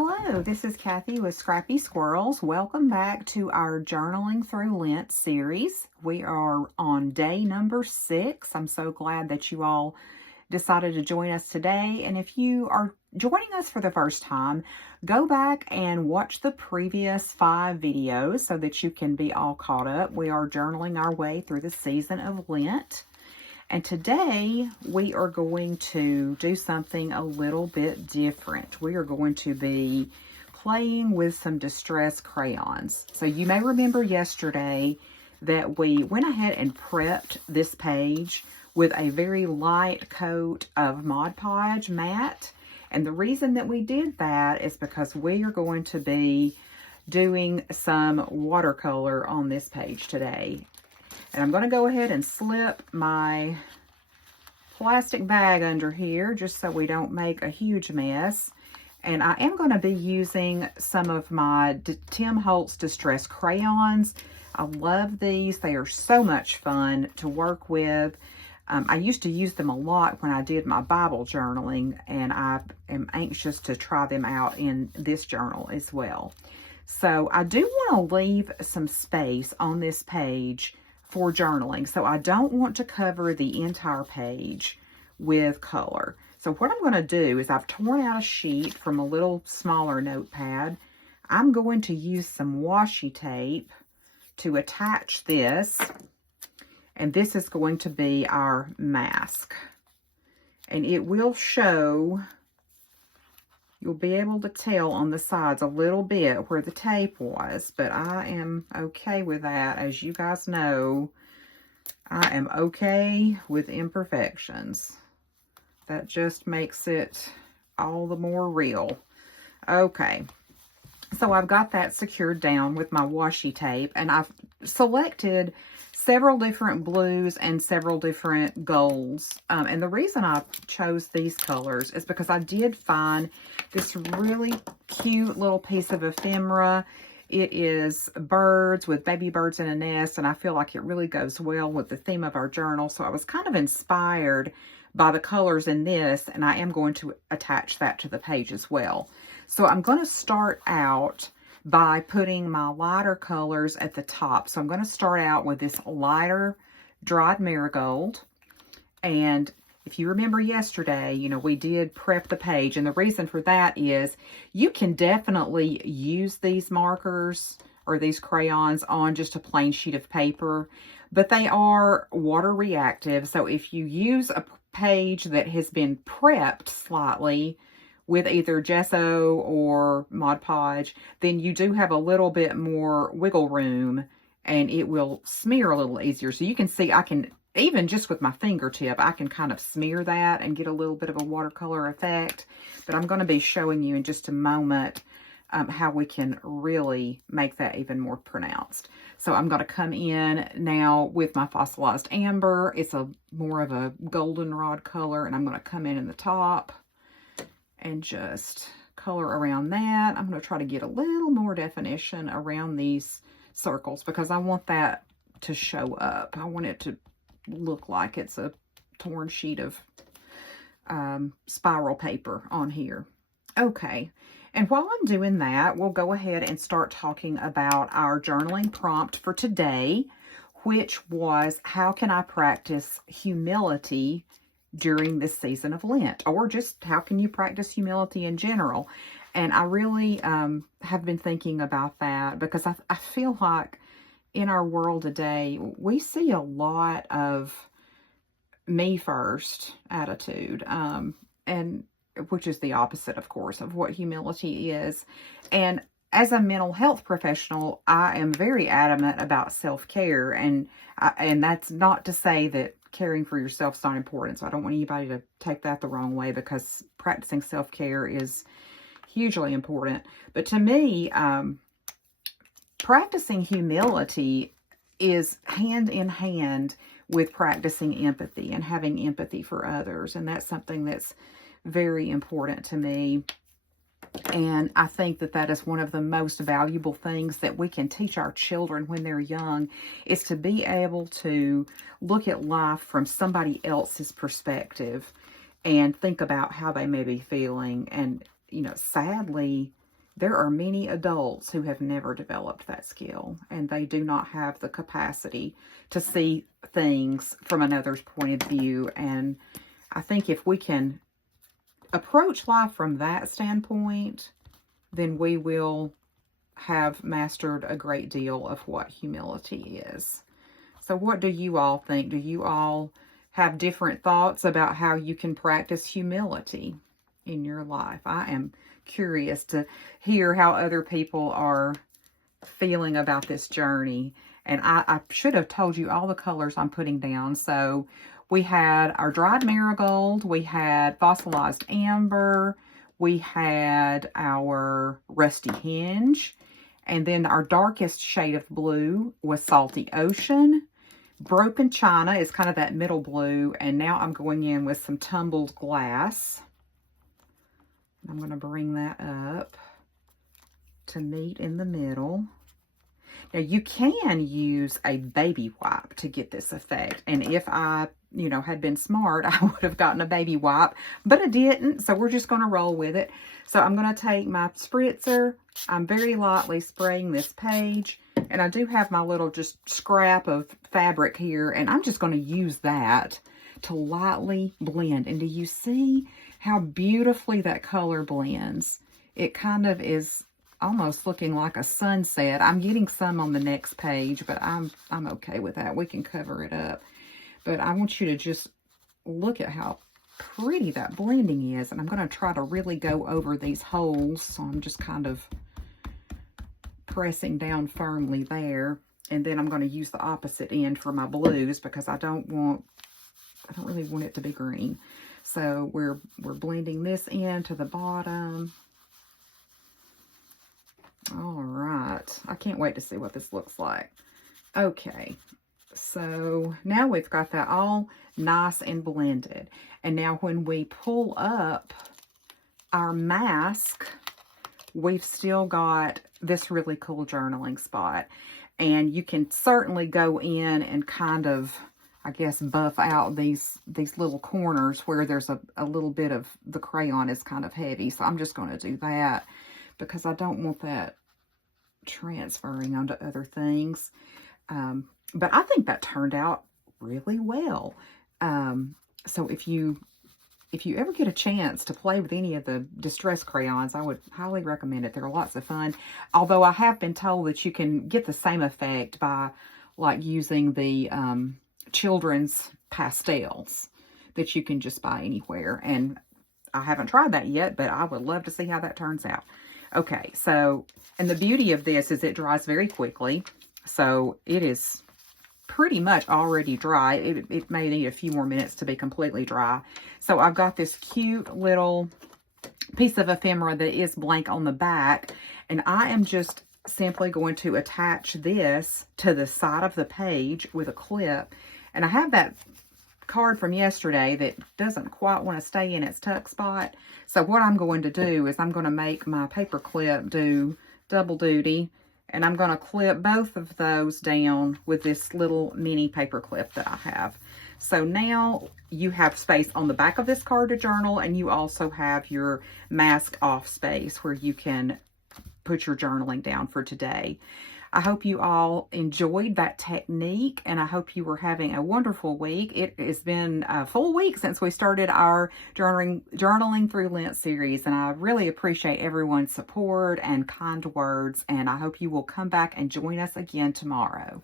Hello, this is Kathy with Scrappy Squirrels. Welcome back to our Journaling Through Lent series. We are on day number 6. I'm so glad that you all decided to join us today. And if you are joining us for the first time, go back and watch the previous 5 videos so that you can be all caught up. We are journaling our way through the season of Lent. And today we are going to do something a little bit different. We are going to be playing with some distress crayons. So you may remember yesterday that we went ahead and prepped this page with a very light coat of Mod Podge matte. And the reason that we did that is because we are going to be doing some watercolor on this page today. And I'm going to go ahead and slip my plastic bag under here just so we don't make a huge mess. And I am going to be using some of my Tim Holtz Distress crayons. I love these. They are so much fun to work with. I used to use them a lot when I did my Bible journaling, and I am anxious to try them out in this journal as well. So I do want to leave some space on this page for journaling. So I don't want to cover the entire page with color. So what I'm going to do is I've torn out a sheet from a little smaller notepad. I'm going to use some washi tape to attach this. And this is going to be our mask. And it will show, you'll be able to tell on the sides a little bit where the tape was, but I am okay with that. As you guys know, I am okay with imperfections. That just makes it all the more real. Okay, so I've got that secured down with my washi tape, and I've selected several different blues and several different golds. And the reason I chose these colors is because I did find this really cute little piece of ephemera. It is birds with baby birds in a nest, and I feel like it really goes well with the theme of our journal. So I was kind of inspired by the colors in this, and I am going to attach that to the page as well. So I'm going to start out by putting my lighter colors at the top. So I'm going to start out with this lighter dried marigold. And if you remember yesterday, you know, we did prep the page. And the reason for that is you can definitely use these markers or these crayons on just a plain sheet of paper, but they are water reactive. So if you use a page that has been prepped slightly with either gesso or Mod Podge, then you do have a little bit more wiggle room and it will smear a little easier. So you can see I can, even just with my fingertip, I can kind of smear that and get a little bit of a watercolor effect. But I'm going to be showing you in just a moment how we can really make that even more pronounced. So I'm going to come in now with my fossilized amber. It's a more of a goldenrod color, and I'm going to come in the top and just color around that. I'm going to try to get a little more definition around these circles because I want that to show up. I want it to look like it's a torn sheet of spiral paper on here. Okay, and while I'm doing that, we'll go ahead and start talking about our journaling prompt for today, which was, how can I practice humility during this season of Lent? Or just how can you practice humility in general? And I really have been thinking about that because I feel like in our world today, we see a lot of me first attitude, and which is the opposite, of course, of what humility is. And as a mental health professional, I am very adamant about self-care, and that's not to say that caring for yourself is not important. So I don't want anybody to take that the wrong way, because practicing self-care is hugely important. But to me, practicing humility is hand in hand with practicing empathy and having empathy for others. And that's something that's very important to me. And I think that that is one of the most valuable things that we can teach our children when they're young, is to be able to look at life from somebody else's perspective and think about how they may be feeling. And, you know, sadly, there are many adults who have never developed that skill, and they do not have the capacity to see things from another's point of view. And I think if we can approach life from that standpoint, then we will have mastered a great deal of what humility is. So what do you all think? Do you all have different thoughts about how you can practice humility in your life? I am curious to hear how other people are feeling about this journey. And I should have told you all the colors I'm putting down. So we had our dried marigold, we had fossilized amber, we had our rusty hinge, and then our darkest shade of blue was salty ocean. Broken china is kind of that middle blue, and now I'm going in with some tumbled glass. I'm going to bring that up to meet in the middle. Now, you can use a baby wipe to get this effect. And if I, had been smart, I would have gotten a baby wipe, but I didn't. So we're just going to roll with it. So I'm going to take my spritzer. I'm very lightly spraying this page. And I do have my little just scrap of fabric here. And I'm just going to use that to lightly blend. And do you see how beautifully that color blends? It kind of is almost looking like a sunset. I'm getting some on the next page, but I'm okay with that. We can cover it up. But I want you to just look at how pretty that blending is. And I'm going to try to really go over these holes. So I'm just kind of pressing down firmly there. And then I'm going to use the opposite end for my blues because I don't really want it to be green. So we're blending this in to the bottom. All right. I can't wait to see what this looks like. Okay. So now we've got that all nice and blended. And now when we pull up our mask, we've still got this really cool journaling spot. And you can certainly go in and kind of, I guess, buff out these little corners where there's a little bit of the crayon is kind of heavy. So I'm just going to do that because I don't want that transferring onto other things. But I think that turned out really well. So if you ever get a chance to play with any of the distress crayons, I would highly recommend it. They're lots of fun. Although I have been told that you can get the same effect by like using the children's pastels that you can just buy anywhere. And I haven't tried that yet, but I would love to see how that turns out. Okay, so, and the beauty of this is it dries very quickly. So it is pretty much already dry. It may need a few more minutes to be completely dry. So I've got this cute little piece of ephemera that is blank on the back. And I am just simply going to attach this to the side of the page with a clip. And I have that card from yesterday that doesn't quite want to stay in its tuck spot. So what I'm going to do is I'm going to make my paper clip do double duty. And I'm going to clip both of those down with this little mini paper clip that I have. So now you have space on the back of this card to journal, and you also have your mask off space where you can put your journaling down for today. I hope you all enjoyed that technique, and I hope you were having a wonderful week. It has been a full week since we started our Journaling Through Lent series, and I really appreciate everyone's support and kind words, and I hope you will come back and join us again tomorrow.